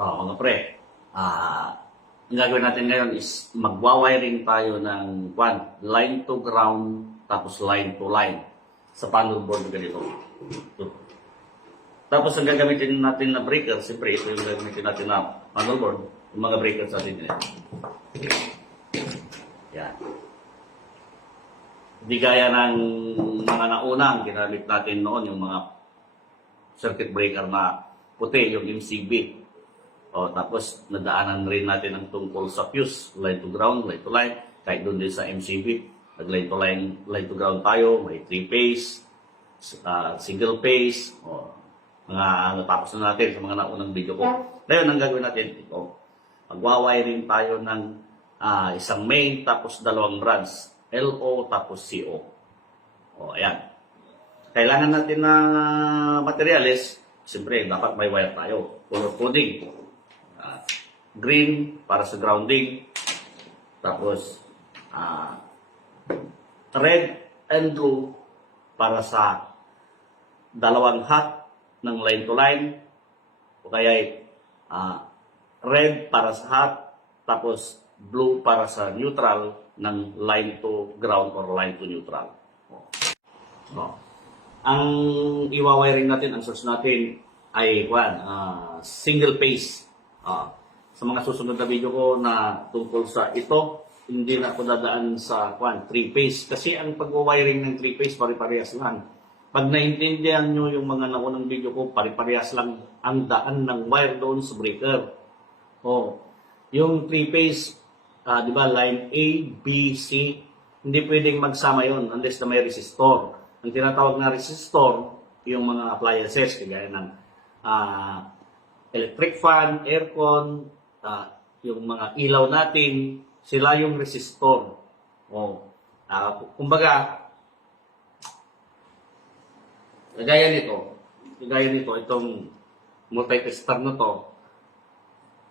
Mga pre, ang gagawin natin ngayon is magwa-wiring tayo ng line to ground tapos line to line sa panel board ganito. Tapos ang gagamitin natin na breaker, siyempre ito yung gagamitin natin na panel board, yung mga breakers natin nila. Yan. Hindi gaya ng mga naunang ginamit natin noon, yung mga circuit breaker na puti, yung MCB. Tapos nadaanan rin natin ang tungkol sa fuse, line to ground, line to line, kahit doon din sa MCB. Nag-line to line to ground tayo, may 3-phase, single phase, mga natapos na natin sa mga naunang video ko. Ngayon, ang gagawin natin, ito, magwa-wiring tayo ng isang main, tapos dalawang branch, LO, tapos CO. Ayan. Kailangan natin na materials, siyempre, dapat may wire tayo. Color coding. Green para sa grounding. Tapos, red and blue para sa dalawang hot ng line to line. O kaya, red para sa hot, tapos blue para sa neutral ng line to ground or line to neutral. Ang iwa-wiring natin, ang source natin ay single phase. Sa mga susunod na video ko na tungkol sa ito, hindi na ako dadaan sa 3-phase. Kasi ang pag-wiring ng 3-phase, pare-parehas lang. Pag naintindihan nyo yung mga naunang video ko, pare-parehas lang ang daan ng wire doon sa breaker. Yung 3-phase, di ba, line A, B, C, hindi pwedeng magsama yon unless na may resistor. Ang tinatawag na resistor, yung mga appliances, kagaya ng electric fan, aircon, yung mga ilaw natin, sila yung resistor. Kumbaga, kagaya nito, itong multi-tester na to,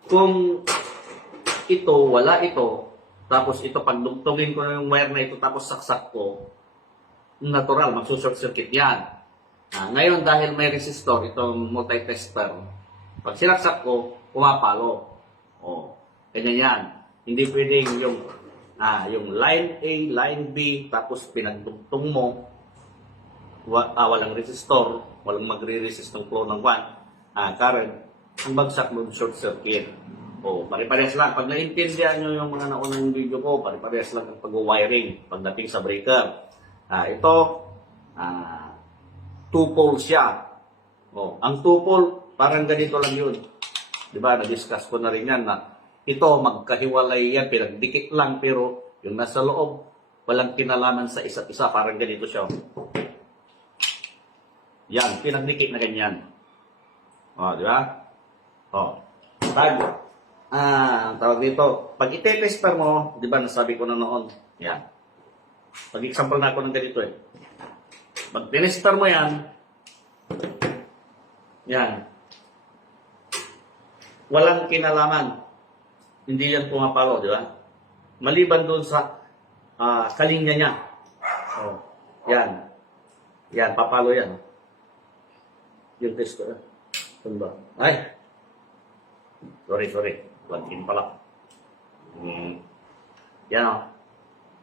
kung ito, wala ito, tapos ito, pagdugtungin ko na yung wire na ito, tapos saksak ko, natural, magsushort circuit yan. Ngayon, dahil may resistor, itong multi-tester, pag sinaksak ko, pumapalo. Ganyan yan. Hindi pwedeng yung line A, line B, tapos pinagdugtong mo, walang resistor, walang magre-resist ng flow ng current, ang bagsak mo, short circuit. Pare-parehas lang. Pag naintindihan nyo yung mga naunang video ko, pare-parehas lang ang pag-wiring pagdating sa breaker. Ito, 2-pole siya. Ang 2-pole, parang ganito lang yun. Diba, na-discuss ko na rin yan na ito, magkahiwalay yan, pinagdikit lang, pero yung nasa loob, walang kinalaman sa isa't isa, parang ganito siya. Yan, pinagdikit na ganyan. Diba? Tawag dito, pag ite-tester mo, diba, nasabi ko na noon, yan. Pag-example na ako ng ganito Pag tinester mo yan, walang kinalaman. Hindi yan pumapalo, di ba? Maliban doon sa kalinya niya. Yan, papalo yan. Yung tester. Ano ba? Ay! Sorry. Plug-in pala. Yan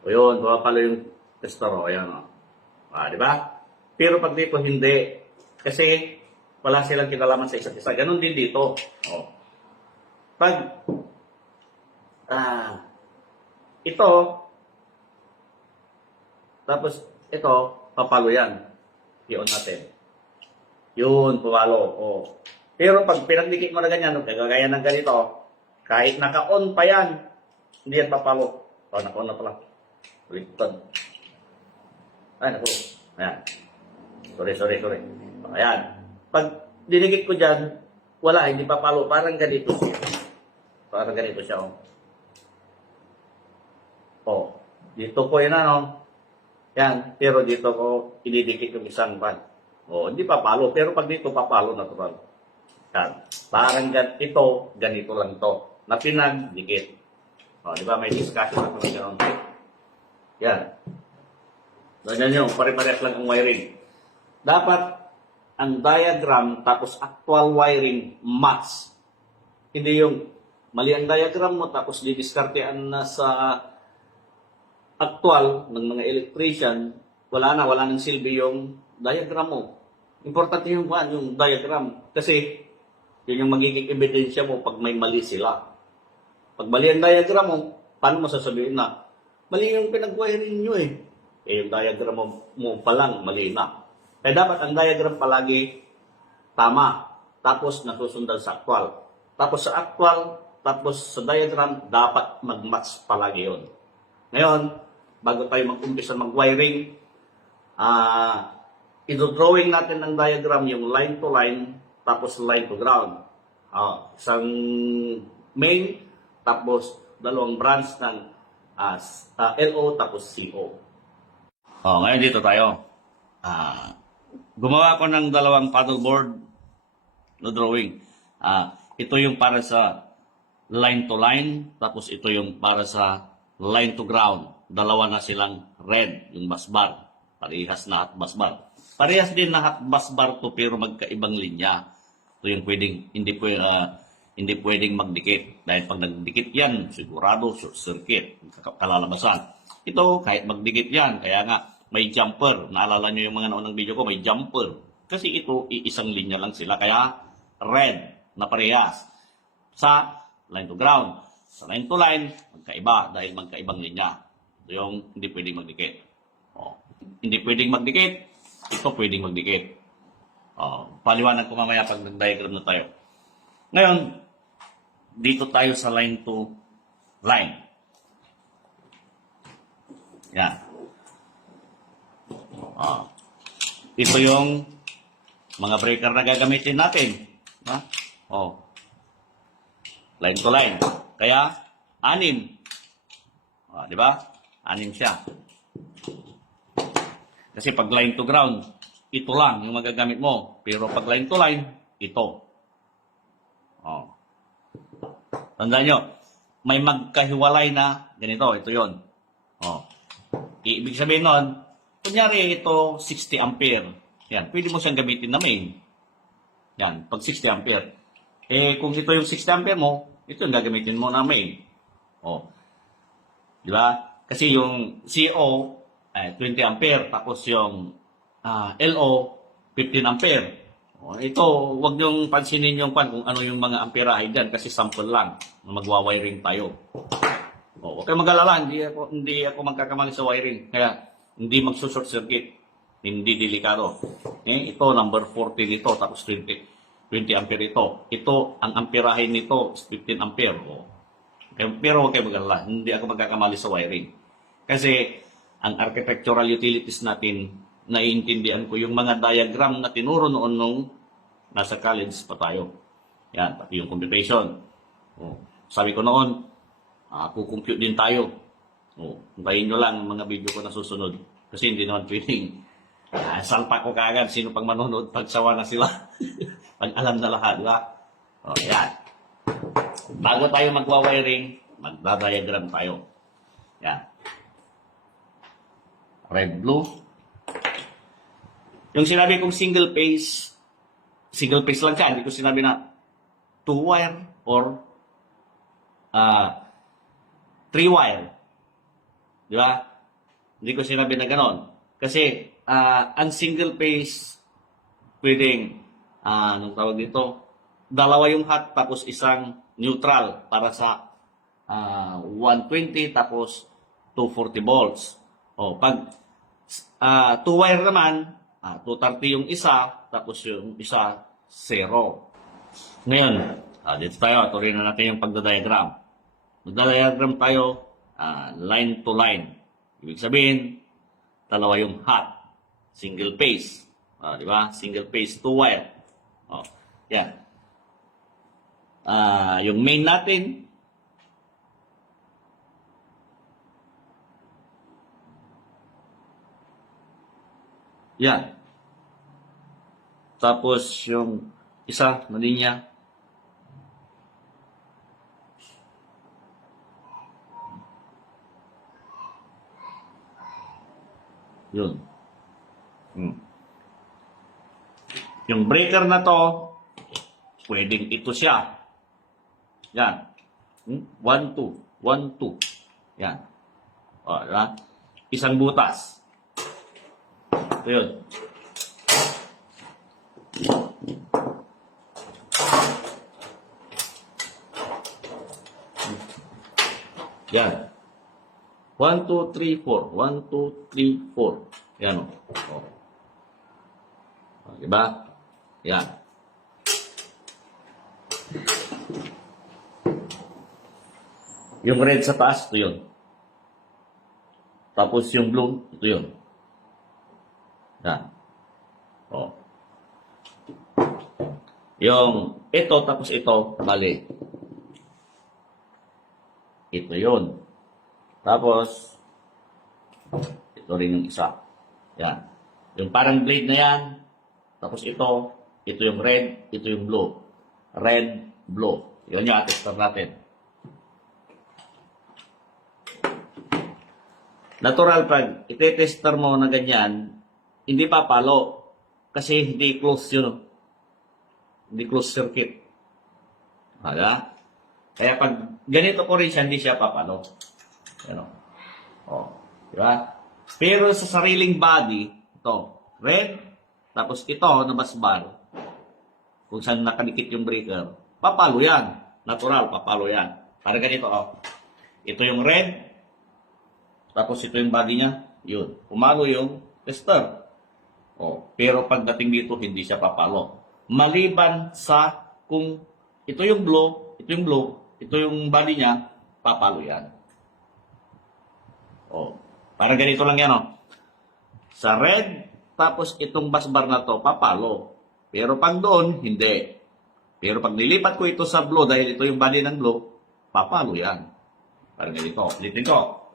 yun, pumapalo yung tester ayan di ba? Pero pag dito hindi. Kasi wala silang kinalaman sa isa't isa. Ganon din dito. Pag ito, tapos ito, papalo yan. I-on natin. Yun, pumalo. Pero pag pinagdikit mo na ganyan, kagaya ng ganito, kahit naka-on pa yan, hindi yan papalo. Naka-on na pala. Baliktad. Ay, naku. Ayan. Sorry. Ayan. Pag dinigit ko dyan, wala, hindi papalo. Parang ganito siya. Dito ko yan, Yan. Pero dito ko, inidikit yung isang pan. Hindi papalo. Pero pag dito, papalo, natural. Yan. Parang ganito lang to. Na pinagdikit. Di ba, may discussion na kami gano'n. Yan. Ganyan nyo, pare-parehas lang ang wiring. Dapat ang diagram tapos actual wiring match. Hindi yung mali ang diagram mo tapos didiskartean na sa actual ng mga electrician, wala nang silbi yung diagram mo. Importante yung diagram. Kasi yun yung magiging ebidensya mo pag may mali sila. Pag mali ang diagram mo, paano mo sasabihin na mali yung pinag-wiring nyo eh. Eh yung diagram mo pa lang, mali na. Kaya dapat ang diagram palagi tama. Tapos nasusundan sa actual. Tapos sa actual, tapos sa diagram, dapat mag-match palagi yun. Ngayon, bago tayo mag-umpisa mag-wiring, i-drawing natin ng diagram yung line to line, tapos line to ground. Isang main, tapos dalawang branch ng LO, tapos CO. Ngayon dito tayo. Gumawa ko ng dalawang paddleboard na drawing. Ito yung para sa line to line, tapos ito yung para sa line to ground. Dalawa na silang red, yung busbar. Parehas na hot busbar. Parehas din na hot busbar to pero magkaibang linya. Ito yung hindi pwedeng magdikit. Dahil pag nagdikit yan, sigurado short circuit, kalalabasan. Ito, kahit magdikit yan, kaya nga may jumper. Naalala nyo yung mga naunang video ko, may jumper. Kasi ito, iisang linya lang sila. Kaya red na parehas sa line to ground. Sa line to line, magkaiba dahil magkaibang linya. Ito yung hindi pwedeng magdikit. Hindi pwedeng magdikit, ito pwedeng magdikit. Paliwanag ko mamaya pag nag-diagram na tayo. Ngayon, dito tayo sa line to line. Yan. Ito yung mga breaker na gagamitin natin. Line to line. Kaya, 6. Di ba? 6 siya. Kasi pag line to ground, ito lang yung magagamit mo. Pero pag line to line, ito. Tandaan nyo, may magkahiwalay na ganito. Ito yon. Ibig sabihin nun, kunyari ito 60 ampere. Yan, pwede mo siyang gamitin na main. Yan, pag 60 ampere. Kung ito yung 60 ampere mo, ito yung gagamitin mo na main. Di ba? Kasi yung CO, 20 ampere, tapos yung LO, 15 ampere. Ito, wag niyong pansinin yung kung ano yung mga amperahe dyan kasi sample lang na magwa-wiring tayo. Huwag kayong mag-alala, hindi ako magkakamali sa wiring. Kaya, hindi magsushort circuit. Hindi delikado. Ito, number 40 nito, tapos 20 ampere ito. Ito, ang amperahe nito, 15 ampere. Pero huwag kayong mag-alala, hindi ako magkakamali sa wiring. Kasi, ang architectural utilities natin, naiintindihan ko yung mga diagram na tinuro noon nung nasa college pa tayo. Yan, pati yung computation. Sabi ko noon, kukompute din tayo. Hintayin nyo lang mga video ko na susunod. Kasi hindi naman pwedeng salpa ko kaagad. Sino pang manonood, pagsawa na sila. Pag alam na lahat, di ba? Yan. Bago tayo magwa-wiring, magda-diagram tayo. Yan. Red, blue. Yung sinabi kong single phase lang siya. Hindi ko sinabi na 2-wire or 3-wire. Di ba? Hindi ko sinabi na ganon. Kasi, ang single phase, pwedeng, anong tawag dito? Dalawa yung hot, tapos isang neutral para sa 120, tapos 240 volts. Pag 2-wire naman, 230 yung isa, tapos yung isa, 0. Ngayon, dito tayo, tuloy na natin yung pagdadiagram. Magdadiagram tayo, line to line. Ibig sabihin, dalawa yung hot, single phase. Di ba? Single phase, 2-wire. Yan. Yung main natin, yan. Tapos yung isa na linya. Yun. Yung breaker na to, pwedeng ito siya. Yan. 1, 2. 1, 2. Yan. O, diba? Isang butas. Ito yun. Yan. 1, 2, 3, 4. 1, 2, 3, 4. Yan o. O. Diba? Yan. Yung red sa taas, ito yun. Tapos yung blue, ito yun. Yan. O. Yung ito, tapos ito, mali. Ito yun. Tapos, ito rin yung isa. Yan. Yung parang blade na yan. Tapos ito yung red, ito yung blue. Red, blue. Yun yung atestar natin. Natural pag itetester mo na ganyan, hindi papalo. Kasi hindi close yun. Hindi close circuit. Hala? Kaya pag ganito ko rin siya, hindi siya papalo. Ano? O. Diba? Pero sa sariling body, ito, red, tapos ito, na busbar, kung saan nakadikit yung breaker, papalo yan. Natural, papalo yan. Para ganito, oh. Ito yung red, tapos ito yung body niya, yun. Pumalo yung tester. O, pero pagdating dito, hindi siya papalo. Maliban sa kung ito yung blue, ito yung body niya, papalo yan. O, para ganito lang yan, o. Sa red, tapos itong busbar na to, papalo. Pero pag doon, hindi. Pero pag nilipat ko ito sa blue, dahil ito yung body ng blue, papalo yan. Para ganito. Ulitin ko.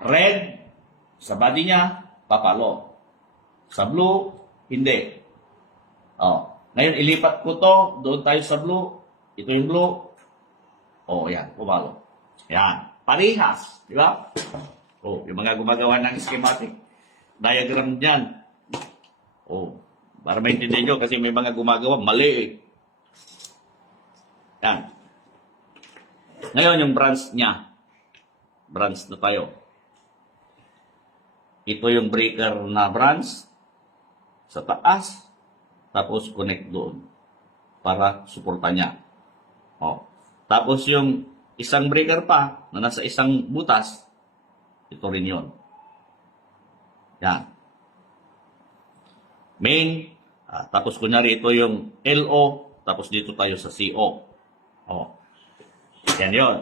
Red, sa body niya, papalo. Sa blue, hindi. O, ngayon, ilipat ko to, doon tayo sa blue, ito yung blue. O, yan, pumalo. Yan, parehas, di ba? O, yung mga gumagawa ng schematic diagram dyan. O, para maintindihan nyo, kasi may mga gumagawa, mali eh. Yan. Ngayon, yung branch niya. Branch na tayo. Ito yung breaker na branch sa taas, tapos connect doon para suporta niya. O. Tapos yung isang breaker pa na nasa isang butas, ito rin yun. Yan. Main, tapos kunyari ito yung LO, tapos dito tayo sa CO. O. Yan yun.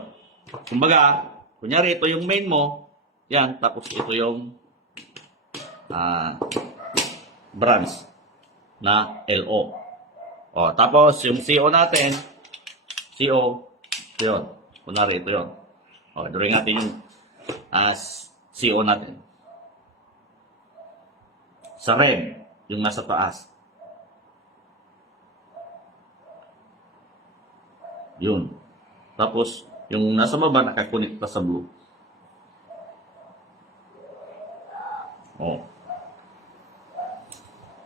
Kumbaga, kunyari ito yung main mo, yan, tapos ito yung branch na LO. O, tapos yung CO natin, CO, ito yun. Kunwari, ito yun. O, drawing natin yung CO natin. Sa red, yung nasa taas. Yun. Tapos, yung nasa baba, nakakonekta sa blue. O.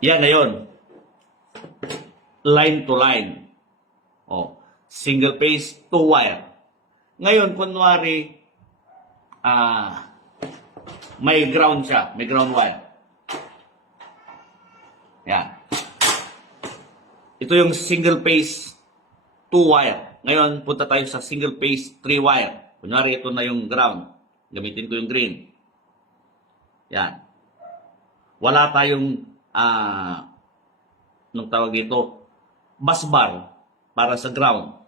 Yan na yun. Line to line. O. Single phase, two wire. Ngayon, kunwari, may ground siya. May ground wire. Yan. Ito yung single phase, two wire. Ngayon, punta tayo sa single phase, three wire. Kunwari, ito na yung ground. Gamitin ko yung green. Yan. Wala tayong nung tawag ito, busbar para sa ground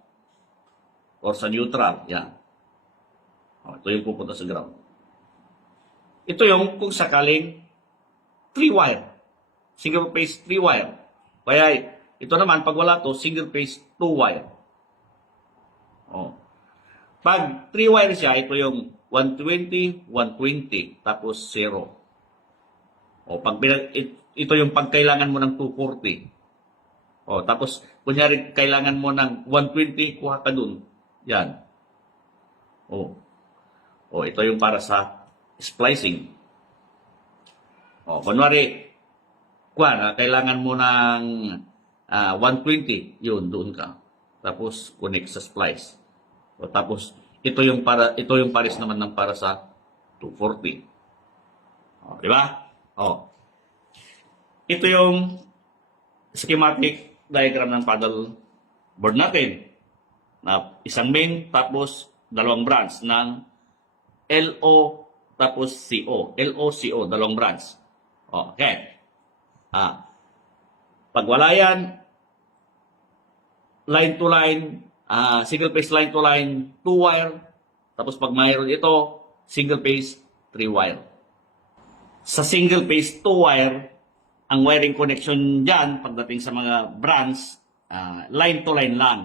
or sa neutral. Yan. O, ito yung pupunta sa ground. Ito yung kung sakaling 3-wire. Single phase 3-wire. Kaya ito naman, pag wala to, single phase 2-wire. O. Pag 3-wire siya, ito yung 120, 120, tapos 0. O, pag ito yung pagkailangan mo ng 240. O, tapos, kunyari, kailangan mo ng 120, kuha ka dun. Yan. O. O, ito yung para sa splicing. O, kunwari, kailangan mo ng 120, yun, doon ka. tapos connect sa splice. O, tapos ito yung pares naman ng para sa 240. O, di ba? O. Ito yung schematic diagram ng paddle board natin. Na isang main tapos dalawang branch ng LO tapos CO. LO, CO, dalawang branch. Okay. Pag wala yan, line to line, single phase line to line, 2 wire. Tapos pag mayroon ito, single phase, 3 wire. Sa single phase 2 wire, ang wiring connection dyan, pagdating sa mga branch, line to line lang.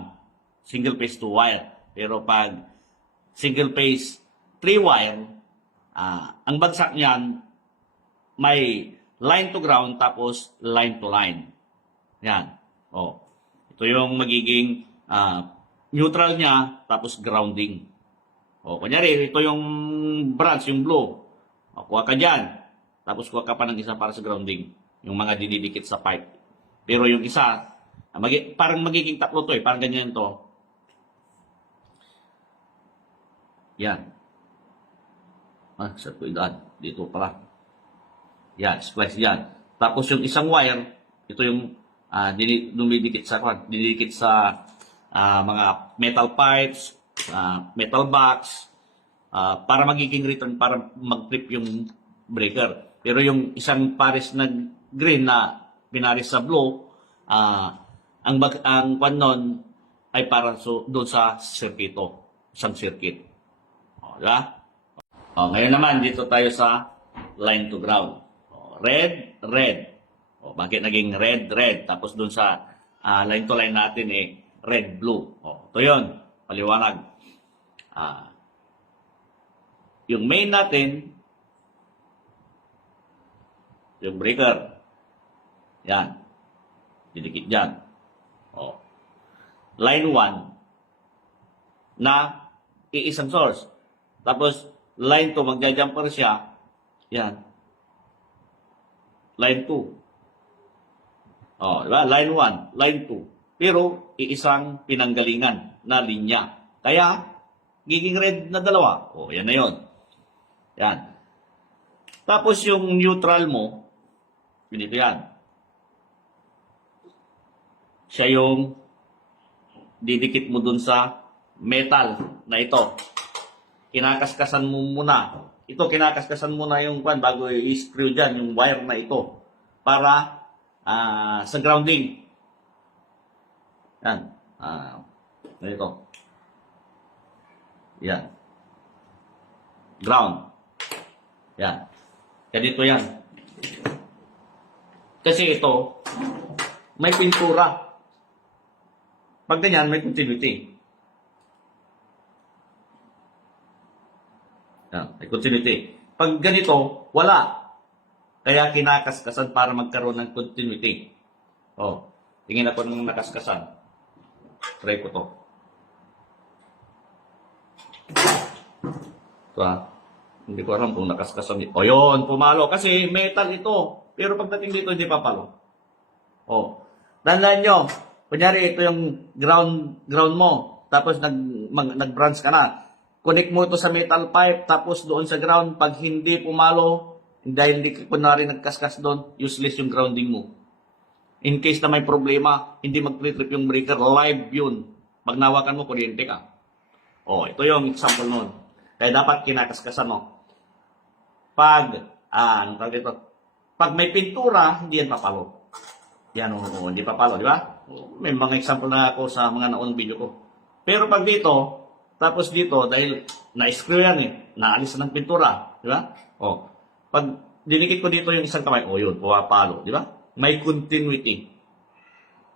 Single phase 2 wire. Pero pag single phase 3 wire, ang bagsak niyan, may line to ground tapos line to line. Yan. O. Ito yung magiging neutral niya tapos grounding. O, kunyari, ito yung branch, yung blue. O, kuha ka dyan. Tapos kuha ka pa ng isa para sa grounding. Yung mga dinidikit sa pipe. Pero yung isa, parang magiging tatlo to eh. Parang ganyan to. Yan. Sa tuwidaan. Dito pala. Yan, splice yan. Tapos yung isang wire, ito yung dumidikit sa mga metal pipes, metal box, para magiging return, para mag-trip yung breaker. Pero yung isang pares na green na pinaris sa blue, ang kwan nun ay para doon sa circuito, isang circuit. O, diba? O, ngayon naman, dito tayo sa line to ground. O, red, red. O, bakit naging red, red? Tapos doon sa line to line natin red, blue. O, ito yun. Paliwanag. Yung main natin, yung breaker. Yan. Didikit dyan. O. Line 1 na iisang source. Tapos, line 2, magja-jumper siya. Yan. Line 2. Oh, diba? Line 1, line 2. Pero, iisang pinanggalingan na linya. Kaya, giging red na dalawa. O, yan na yun. Yan. Tapos, yung neutral mo, ganito yan. Siya yung didikit mo dun sa metal na ito. Kinakaskasan mo muna. Ito, kinakaskasan muna yung bago i-screw dyan, yung wire na ito. Para sa grounding. Yan. Ito. Yan. Ground. Yan. Ganito yan. Kasi ito, may pintura. Pag ganyan, may continuity. Yan, may continuity. Pag ganito, wala. Kaya kinakaskasan para magkaroon ng continuity. O, tingin ako ng nakaskasan. Try ko to. Ito hindi ko alam kung nakaskasan. O yun, pumalo. Kasi metal ito. Pero pagdating dito, hindi papalo. O, tandaan nyo. Kunyari, ito yung ground mo. Tapos nag-branch ka na. Connect mo ito sa metal pipe, tapos doon sa ground, pag hindi pumalo, dahil hindi ka kunwari nagkaskas doon, useless yung grounding mo. In case na may problema, hindi mag-trip yung breaker, live yun. Pag nawakan mo, kuryente ka. O, ito yung example nun. Kaya dapat kinakaskasan mo. Pag may pintura, hindi yan papalo. Yan, hindi papalo, di ba? May mga example na ako sa mga naon video ko. Pero pag dito, tapos dito, dahil na-screw yan naalis na ng pintura, di ba? O, pag dinikit ko dito yung isang kamay, yun, pumapalo, di ba? May continuity.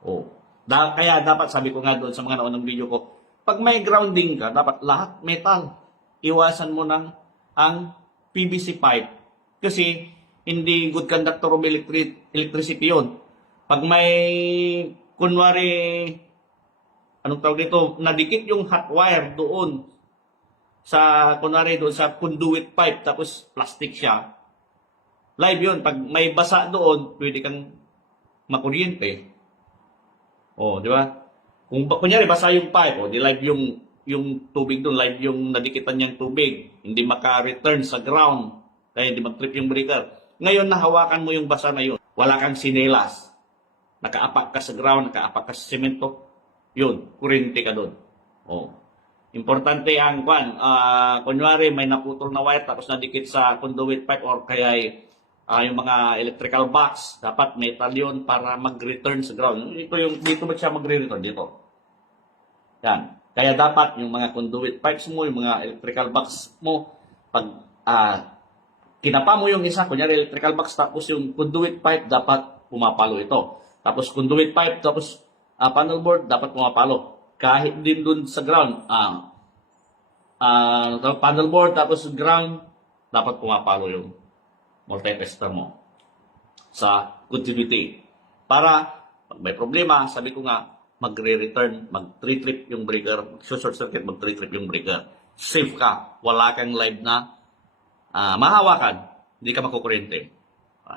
O, kaya dapat, sabi ko nga doon sa mga naunang video ko, pag may grounding ka, dapat lahat metal. Iwasan mo ang PVC pipe. Kasi, hindi good conductor of electricity yun. Pag may, kunwari, anong tawag dito, nadikit yung hot wire doon sa, kunwari doon sa conduit pipe, tapos plastic siya. Live yun. Pag may basa doon, pwede kang makuryente. O, di ba? Kung kunyari basa yung pipe, o di live yung tubig doon, live yung nadikitan niyang tubig, hindi maka-return sa ground, kaya hindi mag-trip yung breaker. Ngayon, nahawakan mo yung basa na yun. Wala kang sinelas. Nakaapak ka sa ground, nakaapak ka sa semento. Yun, kurente ka doon. Oh. Importante ang kunyari may naputol na wire tapos nadikit sa conduit pipe or kaya yung mga electrical box, dapat metal yun para mag-return sa ground. Dito ba siya mag-return? Dito. Yan. Kaya dapat yung mga conduit pipes mo, yung mga electrical box mo, pag kinapa mo yung isa, kunyari electrical box, tapos yung conduit pipe, dapat pumapalo ito. Tapos conduit pipe, tapos panel board, dapat pumapalo. Kahit din dun sa ground, panel board, tapos ground, dapat pumapalo yung multitester mo sa continuity. Para, pag may problema, sabi ko nga, magre-return, mag-trip yung breaker, short circuit, mag-trip yung breaker. Safe ka, wala kang live na mahawakan, hindi ka makukurente.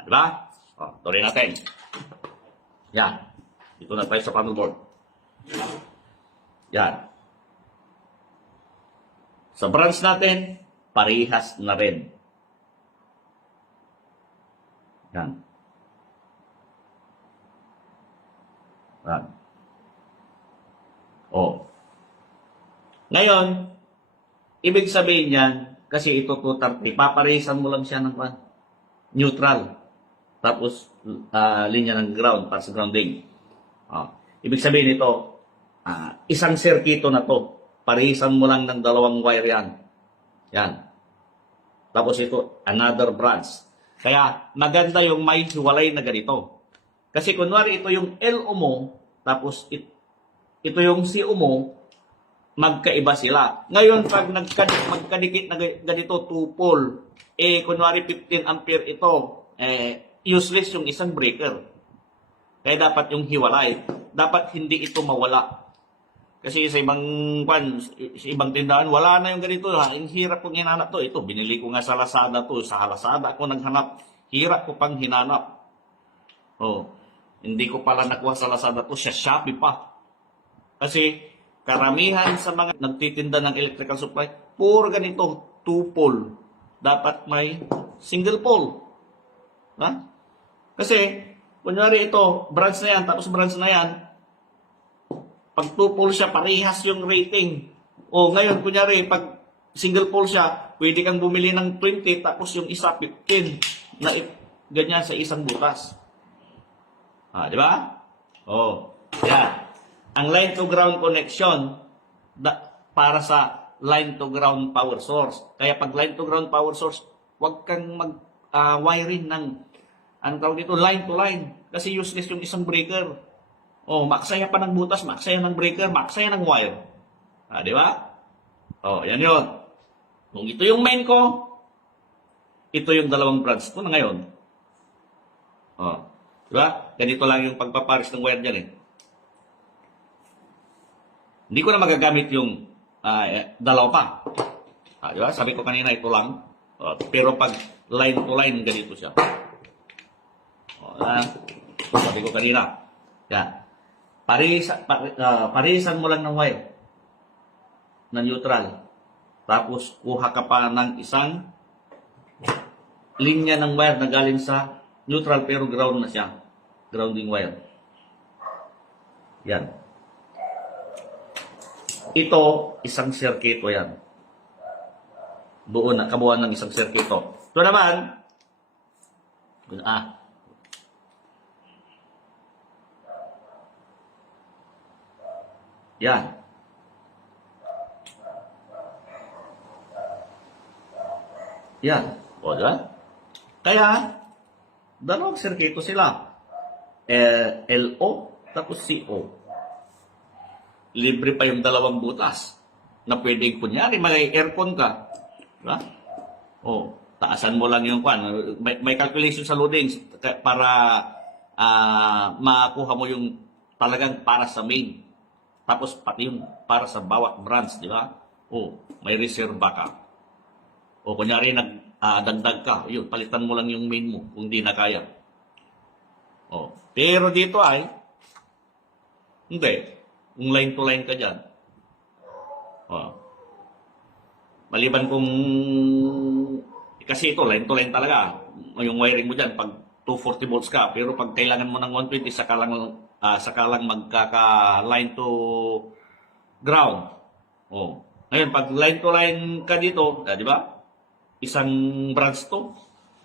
Di ba? Tuloy natin. Yan. Ito na tayo sa panel board. Yan. Sa branch natin, parehas na rin. Yan. Yan. Ngayon, ibig sabihin yan, kasi ito 230, paparehisan mo lang siya ng neutral. Tapos, linya ng ground para sa grounding. Ibig sabihin ito, isang sirkito na to. Parehisan mo lang ng dalawang wire yan. Yan. Tapos ito, another branch. Kaya, maganda yung may hiwalay na ganito. Kasi kunwari ito yung LO mo, tapos ito yung CO mo, magkaiba sila. Ngayon, pag magkadikit na ganito, 2 pole, kunwari 15 ampere ito, useless yung isang breaker. Kaya dapat yung hiwalay. Dapat hindi ito mawala. Kasi sa ibang tindahan, wala na yung ganito. Ang hirap kong hinanap to. Ito, binili ko nga sa Lazada to. Sa Lazada ako naghanap. Hirap ko pang hinanap. Hindi ko pala nakuha sa Lazada to. Sa Shopee pa. Kasi, karamihan sa mga nagtitinda ng electrical supply, puro ganito, 2 pole. Dapat may single pole. Kasi, kunyari ito, branch na yan, tapos branch na yan, pag 2 pole siya, parehas yung rating. Ngayon, kunyari, pag single pole siya, pwede kang bumili ng 20, tapos yung isa 15, na ganyan sa isang butas. Di ba? Yan. Ang line to ground connection para sa line to ground power source. Kaya pag line to ground power source, huwag kang mag-wiring ng line to line. Kasi useless yung isang breaker. Maksaya pa ng butas, maksaya ng breaker, maksaya ng wire. Di ba? Yan yun. Kung ito yung main ko, ito yung dalawang branch ko na ngayon. Di ba? Ganito lang yung pagpaparis ng wire dyan Hindi ko na magagamit yung dalawa pa. Di ba? Sabi ko kanina, ito lang. Pero pag line to line, ganito siya. Sabi ko kanina. Yan. Parisan mo lang ng wire na neutral. Tapos, kuha ka pa ng isang linya ng wire na galing sa neutral pero ground na siya. Grounding wire. Yan. Ito, isang sirkito yan. Kabuuan ng isang sirkito. Ito naman, yan. Yan. Diba? Kaya, dalawang sirkito sila. LO, tapos CO. Libre pa yung dalawang butas na pwedeng, kunyari, may aircon ka. Diba? Taasan mo lang yung may calculation sa loadings para makuha mo yung talagang para sa main. Tapos pati yung para sa bawat branch, di ba? May reserve ka. Kunyari, nagdagdag ka, yun, palitan mo lang yung main mo kung di na kaya. Pero dito ay, hindi. Kung line to line ka dyan. Oh. Maliban kung kasi ito line to line talaga. Yung wiring mo dyan pag 240 volts ka, pero pag kailangan mo ng 120 saka lang magkaka line to ground. Oh. Ngayon pag line to line ka dito, di ba? Isang branch to.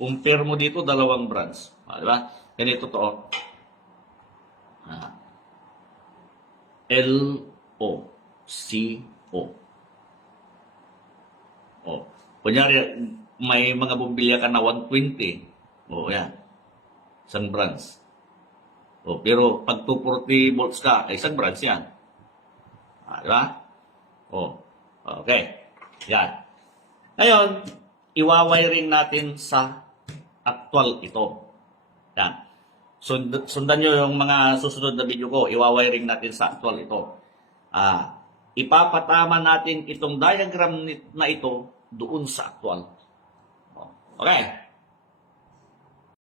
Compare mo dito dalawang branch. Di ba? Ganito to. LO-CO. Oh. Kunyari, may mga bumbilya ka na 120. Oh, yan. Isang branch. Oh, pero pag 240 volts ka, ay isang branch yan. Di ba? Oh. Okay. Yan. Ngayon, iwawiring natin sa actual ito. Yan. Sundan nyo yung mga susunod na video ko. Iwawiring natin sa actual ito. Ipapatama natin itong diagram na ito doon sa actual. Okay.